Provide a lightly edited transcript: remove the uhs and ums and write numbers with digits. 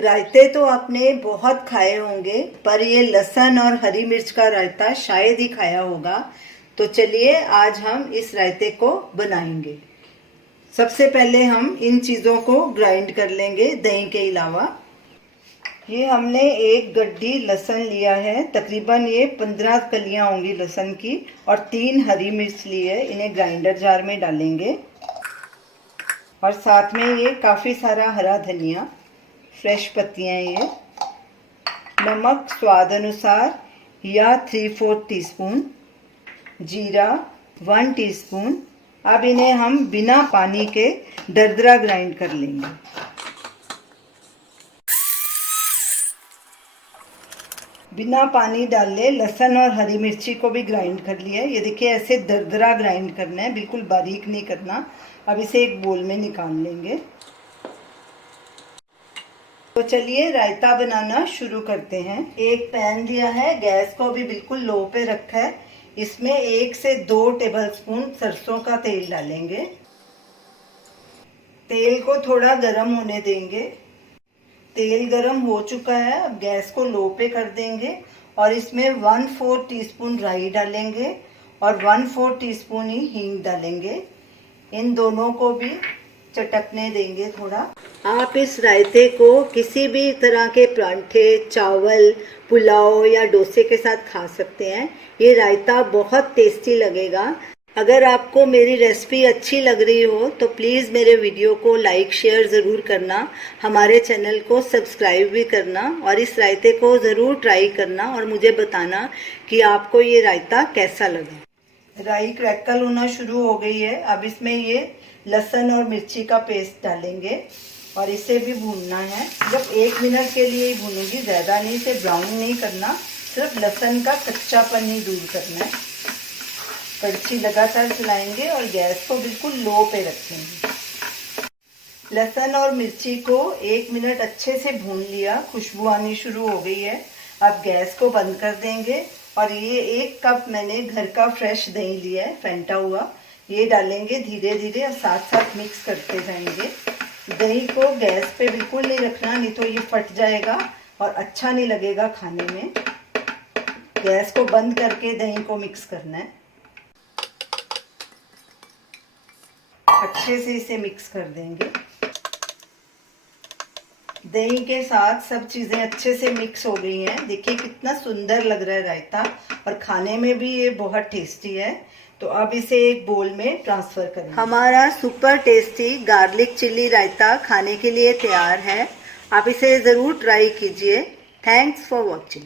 रायते तो आपने बहुत खाए होंगे, पर ये लहसुन और हरी मिर्च का रायता शायद ही खाया होगा। तो चलिए आज हम इस रायते को बनाएंगे। सबसे पहले हम इन चीज़ों को ग्राइंड कर लेंगे दही के अलावा। ये हमने एक गड्ढी लहसुन लिया है, तकरीबन ये 15 कलियां होंगी लहसुन की, और 3 हरी मिर्च ली है। इन्हें ग्राइंडर जार में डालेंगे और साथ में ये काफ़ी सारा हरा धनिया, फ्रेश पत्तियां। ये नमक स्वाद अनुसार या 3/4 टीस्पून, जीरा 1 टीस्पून। अब इन्हें हम बिना पानी के दरदरा ग्राइंड कर लेंगे। बिना पानी डाले लहसुन और हरी मिर्ची को भी ग्राइंड कर लिया है। ये देखिए ऐसे दरदरा ग्राइंड करना है, बिल्कुल बारीक नहीं करना। अब इसे एक बोल में निकाल लेंगे। तो चलिए रायता बनाना शुरू करते हैं। एक पैन लिया है, गैस को भी बिल्कुल लो पे रखा है। इसमें 1 से 2 टेबलस्पून सरसों का तेल डालेंगे। तेल को थोड़ा गर्म होने देंगे। तेल गर्म हो चुका है, अब गैस को लो पे कर देंगे और इसमें 1/4 टीस्पून राई डालेंगे और 1/4 टीस्पून ही हींग डालेंगे। इन दोनों को भी चटकने देंगे थोड़ा। आप इस रायते को किसी भी तरह के परांठे, चावल, पुलाव या डोसे के साथ खा सकते हैं। ये रायता बहुत टेस्टी लगेगा। अगर आपको मेरी रेसिपी अच्छी लग रही हो तो प्लीज़ मेरे वीडियो को लाइक शेयर ज़रूर करना, हमारे चैनल को सब्सक्राइब भी करना और इस रायते को ज़रूर ट्राई करना और मुझे बताना कि आपको ये रायता कैसा लगा। राई क्रैकल होना शुरू हो गई है। अब इसमें ये लहसुन और मिर्ची का पेस्ट डालेंगे और इसे भी भूनना है। सिर्फ 1 मिनट के लिए ही भूनूंगी, ज़्यादा नहीं। इसे ब्राउन नहीं करना, सिर्फ लहसुन का कच्चापन ही दूर करना है। कड़छी लगातार चलाएंगे और गैस को बिल्कुल लो पे रखेंगे। लहसुन और मिर्ची को 1 मिनट अच्छे से भून लिया, खुशबू आनी शुरू हो गई है। अब गैस को बंद कर देंगे और ये 1 कप मैंने घर का फ्रेश दही लिया है, फेंटा हुआ। ये डालेंगे धीरे धीरे और साथ साथ मिक्स करते जाएंगे। दही को गैस पे बिल्कुल नहीं रखना, नहीं तो ये फट जाएगा और अच्छा नहीं लगेगा खाने में। गैस को बंद करके दही को मिक्स करना है। अच्छे से इसे मिक्स कर देंगे। दही के साथ सब चीज़ें अच्छे से मिक्स हो गई हैं। देखिए कितना सुंदर लग रहा है रायता, और खाने में भी ये बहुत टेस्टी है। तो अब इसे एक बोल में ट्रांसफ़र करेंगे। हमारा सुपर टेस्टी गार्लिक चिल्ली रायता खाने के लिए तैयार है। आप इसे ज़रूर ट्राई कीजिए। Thanks for watching.